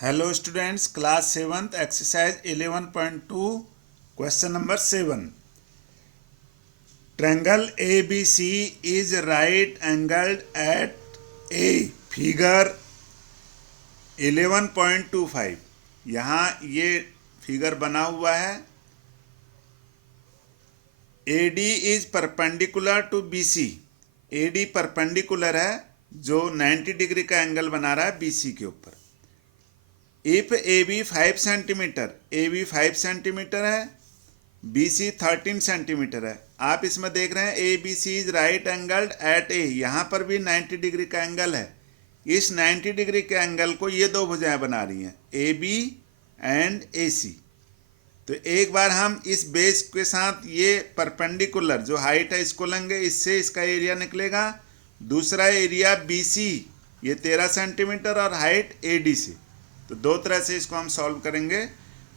Hello students, class 7th exercise 11.2 question number 7. Triangle ABC is right angled at A. Figure 11.25. यहाँ ये figure बना हुआ है. AD is perpendicular to BC. AD perpendicular है जो 90 degree का एंगल बना रहा है BC के ऊपर. If AB 5 centimetre, AB 5 centimetre है, BC 13 सेंटीमीटर है. आप इसमें देख रहे हैं ABC is right angled at A. यहाँ पर भी 90 डिग्री का एंगल है. इस 90 डिग्री के एंगल को ये दो भुजाएं बना रही हैं, AB एंड AC. तो एक बार हम इस बेस के साथ ये परपेंडिकुलर जो हाइट है इसको लेंगे, इससे इसका एरिया निकलेगा. दूसरा एरिया BC ये 13 सेंटीमीटर और हाइट AD से. तो दो तरह से इसको हम सॉल्व करेंगे.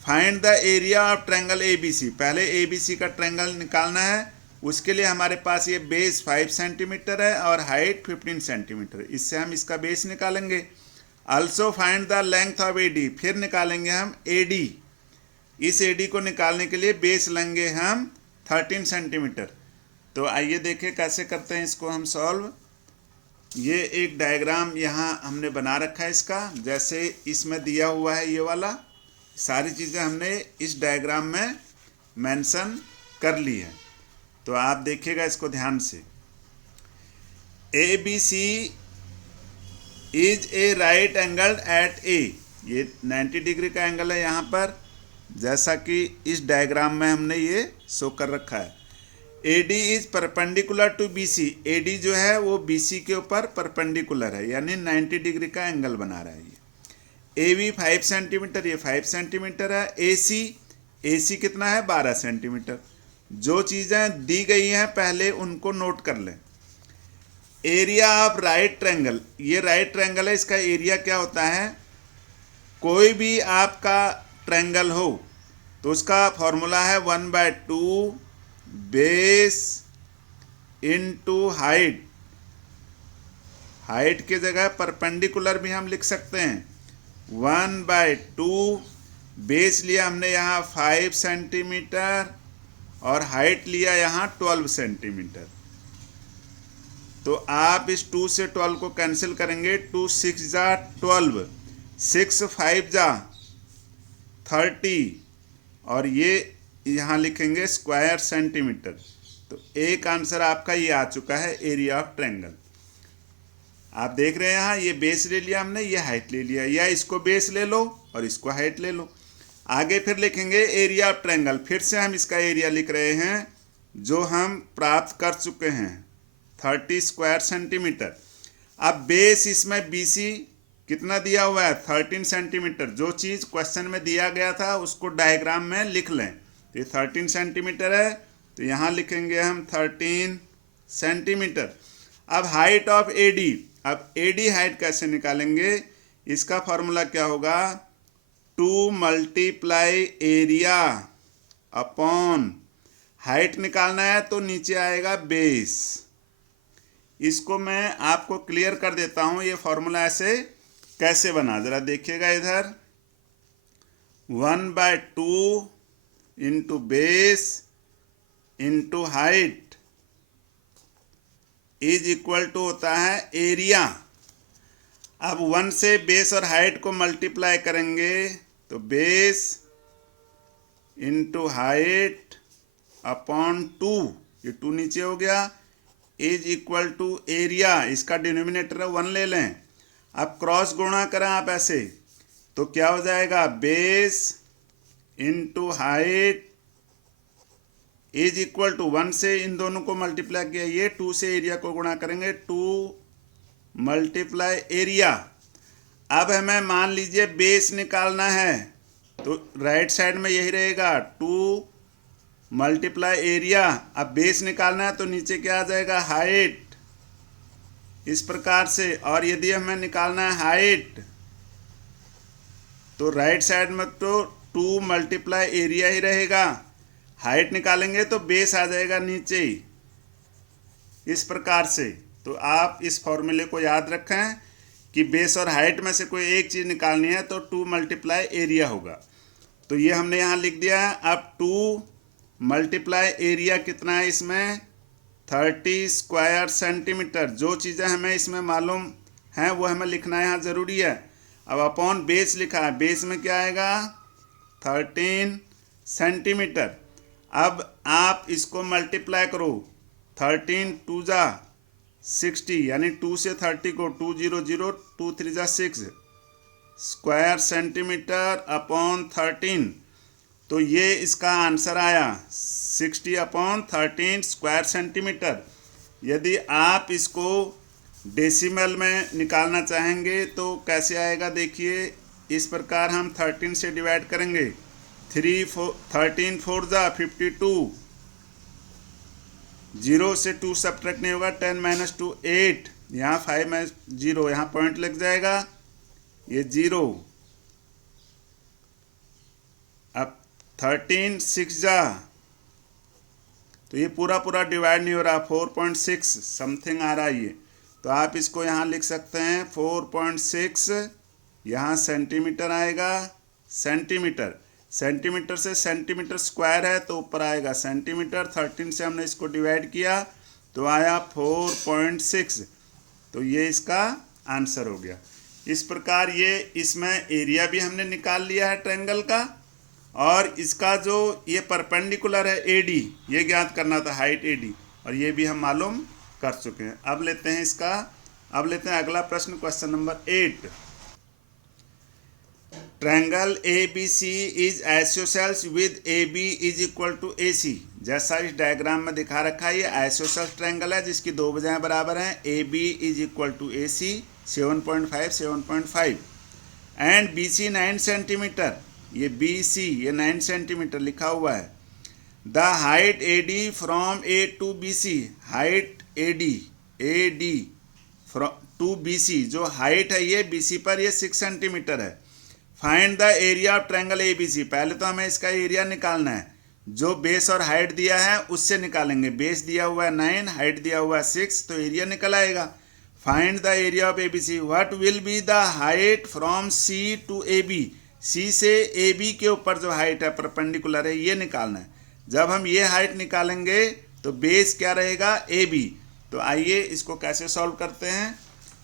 Find the area of triangle ABC. पहले ABC का ट्रायंगल निकालना है. उसके लिए हमारे पास ये बेस 5 सेंटीमीटर है और हाइट 15 सेंटीमीटर. इससे हम इसका बेस निकालेंगे. Also find the length of AD. फिर निकालेंगे हम AD. इस AD को निकालने के लिए बेस लेंगे हम 13 सेंटीमीटर. तो आइए देखें कैसे करते हैं इसको हम सॉल्व. ये एक डायग्राम यहाँ हमने बना रखा है इसका, जैसे इसमें दिया हुआ है ये वाला. सारी चीज़ें हमने इस डायग्राम में मेंशन कर ली है. तो आप देखिएगा इसको ध्यान से. ABC is a right angled at A. ये 90 डिग्री का एंगल है यहाँ पर, जैसा कि इस डायग्राम में हमने ये शो कर रखा है. AD is perpendicular to BC. AD जो है वो BC के ऊपर परपेंडिकुलर है, यानी 90 डिग्री का एंगल बना रहा है ये. AB 5 सेंटीमीटर, ये 5 सेंटीमीटर है. AC कितना है? 12 सेंटीमीटर. जो चीज़ें दी गई हैं पहले उनको नोट कर लें. Area of right triangle. ये राइट ट्रायंगल है, इसका एरिया क्या होता है? कोई भी आपका ट्रायंगल हो तो उसका फॉर्मूला है 1/2 बेस इनटू हाइट. हाइट की जगह परपेंडिकुलर भी हम लिख सकते हैं. 1/2 बेस लिया हमने यहाँ 5 सेंटीमीटर और हाइट लिया यहाँ 12 सेंटीमीटर. तो आप इस 2 से 12 को कैंसिल करेंगे. 2 6 जा 12, 6 5 जा 30 और ये यहाँ लिखेंगे स्क्वायर सेंटीमीटर. तो एक आंसर आपका ये आ चुका है एरिया ऑफ ट्रायंगल. आप देख रहे हैं यहाँ ये बेस ले लिया हमने, ये हाइट ले लिया, या इसको बेस ले लो और इसको हाइट ले लो. आगे फिर लिखेंगे एरिया ऑफ ट्रायंगल. फिर से हम इसका एरिया लिख रहे हैं जो हम प्राप्त कर चुके हैं, 30 स्क्वायर सेंटीमीटर. अब बेस इसमें BC कितना दिया हुआ है? 13 सेंटीमीटर. जो चीज़ क्वेश्चन में दिया गया था उसको डायग्राम में लिख लें. तो ये 13 सेंटीमीटर है, तो यहाँ लिखेंगे हम 13 सेंटीमीटर. अब हाइट ऑफ AD. अब AD हाइट कैसे निकालेंगे? इसका फॉर्मूला क्या होगा? 2 मल्टीप्लाई एरिया अपॉन हाइट. निकालना है तो नीचे आएगा बेस. इसको मैं आपको क्लियर कर देता हूँ ये फॉर्मूला ऐसे कैसे बना. ज़रा देखिएगा इधर. 1/2 into base into height is equal to होता है एरिया. अब 1 से बेस और हाइट को मल्टीप्लाई करेंगे तो बेस इंटू हाइट अपॉन 2, ये 2 नीचे हो गया, इज इक्वल टू एरिया. इसका डिनोमिनेटर 1 ले लें. अब क्रॉस गुणा करें आप ऐसे तो क्या हो जाएगा? Base into height is equal to 1 से इन दोनों को मल्टीप्लाई किया, ये 2 से एरिया को गुणा करेंगे, 2 मल्टीप्लाई एरिया. अब हमें मान लीजिए बेस निकालना है तो राइट साइड में यही रहेगा, 2 मल्टीप्लाई एरिया. अब बेस निकालना है तो नीचे क्या आ जाएगा? हाइट. इस प्रकार से. और यदि हमें निकालना है हाइट तो राइट साइड में तो 2 मल्टीप्लाई एरिया ही रहेगा. हाइट निकालेंगे तो बेस आ जाएगा नीचे ही, इस प्रकार से. तो आप इस फॉर्मूले को याद रखें कि बेस और हाइट में से कोई एक चीज़ निकालनी है तो 2 मल्टीप्लाई एरिया होगा। तो ये हमने यहाँ लिख दिया है। अब 2 मल्टीप्लाई एरिया कितना है इसमें 30 स्क्वायर सेंटीमीटर। जो चीज़ें हमें इसमें मालूम हैं वो हमें लिखना यहाँ ज़रूरी है। अब अपॉन बेस लिखा है, बेस में क्या आएगा 13 सेंटीमीटर। अब आप इसको मल्टीप्लाई करो 13 2 जा 60 यानी 2 से 30 को 2 0 0 2 3 जा 6 स्क्वायर सेंटीमीटर अपॉन 13। तो ये इसका आंसर आया 60 अपॉन 13 स्क्वायर सेंटीमीटर। यदि आप इसको डेसिमल में निकालना चाहेंगे तो कैसे आएगा देखिए, इस प्रकार हम 13 से डिवाइड करेंगे। 13 4 जा 52, 0 से 2 सब्ट्रैक्ट नहीं होगा, 10 - 2 8, यहाँ 5 - 0 यहाँ पॉइंट लग जाएगा, ये 0। अब 13 6 जा, तो ये पूरा पूरा डिवाइड नहीं हो रहा, 4.6 समथिंग आ रहा है ये। तो आप इसको यहाँ लिख सकते हैं 4.6, यहाँ सेंटीमीटर आएगा, सेंटीमीटर। सेंटीमीटर से सेंटीमीटर स्क्वायर है तो ऊपर आएगा सेंटीमीटर। 13 से हमने इसको डिवाइड किया तो आया 4.6। तो ये इसका आंसर हो गया। इस प्रकार ये इसमें एरिया भी हमने निकाल लिया है ट्रायंगल का, और इसका जो ये परपेंडिकुलर है एडी, ये ज्ञात करना था हाइट एडी, और ये भी हम मालूम कर चुके हैं। अब लेते हैं अगला प्रश्न, question number 8। Triangle ABC is isosceles with AB is equal to AC। जैसा इस डायग्राम में दिखा रखा है, ये आइसोसेल्स ट्रायंगल है जिसकी दो भुजाएं बराबर हैं। AB is equal to AC 7.5 7.5 and BC 9 centimetre. ये BC ये 9 सेंटीमीटर लिखा हुआ है। The height AD from A to BC, height AD from to BC, जो हाइट है ये BC पर ये 6 सेंटीमीटर है। Find the area of triangle ABC। पहले तो हमें इसका एरिया निकालना है, जो बेस और हाइट दिया है उससे निकालेंगे। बेस दिया हुआ है 9, हाइट दिया हुआ है 6, तो एरिया निकल आएगा। Find the area of ABC। What will be the height from C to AB। C से AB के ऊपर जो हाइट है परपेंडिकुलर है, ये निकालना है। जब हम ये हाइट निकालेंगे तो बेस क्या रहेगा AB। तो आइए इसको कैसे सॉल्व करते हैं,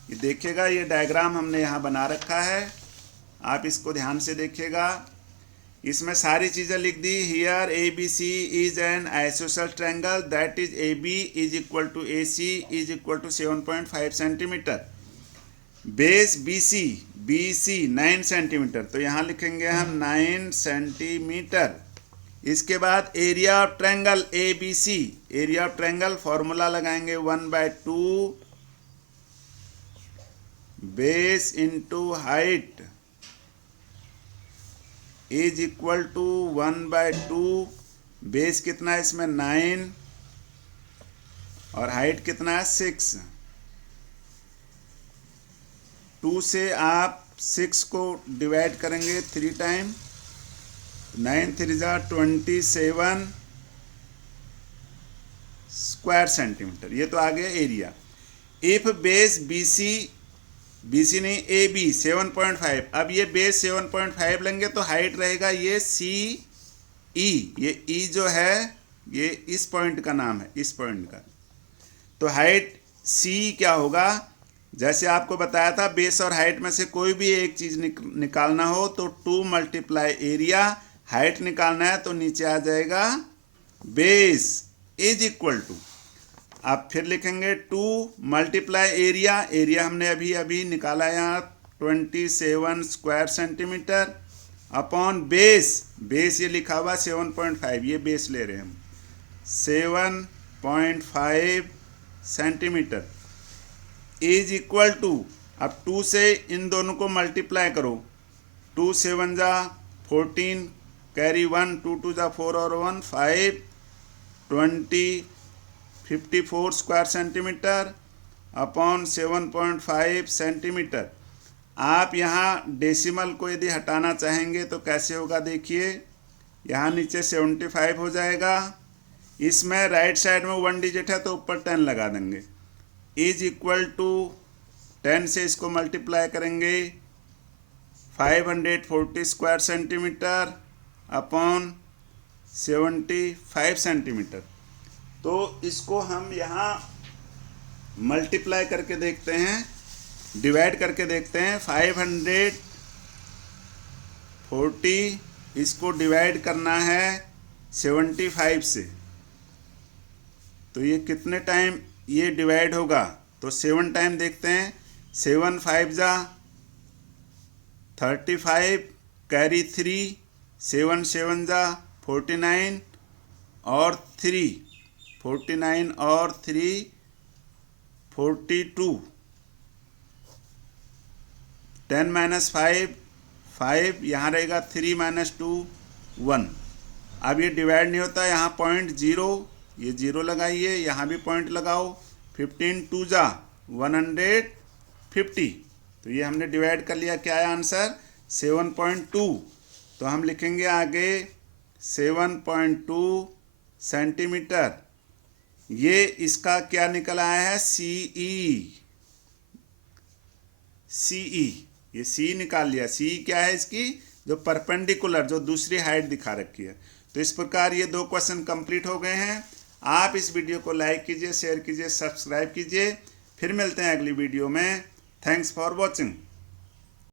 ये देखिएगा। ये डायग्राम हमने यहाँ बना रखा है, आप इसको ध्यान से देखिएगा। इसमें सारी चीज़ें लिख दी। Here ABC is an isosceles triangle that is AB is equal to AC is equal to 7.5 centimetre. Base BC 9 centimetre, तो यहाँ लिखेंगे हम 9 सेंटीमीटर। इसके बाद area of triangle ABC, area of triangle formula लगाएंगे 1/2 base into height is equal to 1/2। Base कितना है इसमें 9 और हाइट कितना है 6। 2 से आप 6 को डिवाइड करेंगे 3 टाइम, 9 3 जा 27 स्क्वायर सेंटीमीटर। ये तो आ गया एरिया। इफ बेस BC नहीं AB 7.5, अब ये बेस 7.5 लेंगे तो हाइट रहेगा ये CE। ये E जो है ये इस पॉइंट का नाम है, इस पॉइंट का। तो हाइट C क्या होगा, जैसे आपको बताया था बेस और हाइट में से कोई भी एक चीज़ निकालना हो तो 2 मल्टीप्लाई एरिया, हाइट निकालना है तो नीचे आ जाएगा बेस इज इक्वल टू। आप फिर लिखेंगे 2 मल्टीप्लाई एरिया, एरिया हमने अभी निकाला यहाँ 27 स्क्वायर सेंटीमीटर, अपॉन बेस ये लिखा हुआ 7.5, ये बेस ले रहे हैं हम 7.5 सेंटीमीटर इज इक्वल टू। अब 2 से इन दोनों को मल्टीप्लाई करो, 2 7 जा 14 कैरी 1, 2 2 जा 4 और 1 5 54 स्क्वायर सेंटीमीटर अपॉन 7.5 सेंटीमीटर। आप यहाँ डेसिमल को यदि हटाना चाहेंगे तो कैसे होगा देखिए, यहाँ नीचे 75 हो जाएगा, इसमें राइट साइड में 1 डिजिट है तो ऊपर 10 लगा देंगे, इज इक्वल टू 10 से इसको मल्टीप्लाई करेंगे 540 स्क्वायर सेंटीमीटर अपॉन 75 सेंटीमीटर। तो इसको हम यहाँ मल्टीप्लाई करके देखते हैं, डिवाइड करके देखते हैं। 540 इसको डिवाइड करना है 75 से, तो ये कितने टाइम ये डिवाइड होगा? तो 7 टाइम देखते हैं। 7 5 जा 35, कैरी 3, 7 7 जा 49 और 3, 49 और 3 42, 10 माइनस 5 5, यहाँ रहेगा 3 माइनस 2 1। अब ये डिवाइड नहीं होता, यहाँ पॉइंट 0, ये 0 लगाइए, यहाँ भी पॉइंट लगाओ। 15 2 जा 150, तो ये हमने डिवाइड कर लिया। क्या है आंसर? 7.2। तो हम लिखेंगे आगे 7.2 सेंटीमीटर। ये इसका क्या निकल आया है? CE, ये C निकाल लिया। C क्या है इसकी? जो परपेंडिकुलर, जो दूसरी हाइट दिखा रखी है। तो इस प्रकार ये 2 क्वेश्चन कंप्लीट हो गए हैं। आप इस वीडियो को लाइक कीजिए, शेयर कीजिए, सब्सक्राइब कीजिए। फिर मिलते हैं अगली वीडियो में। Thanks for watching.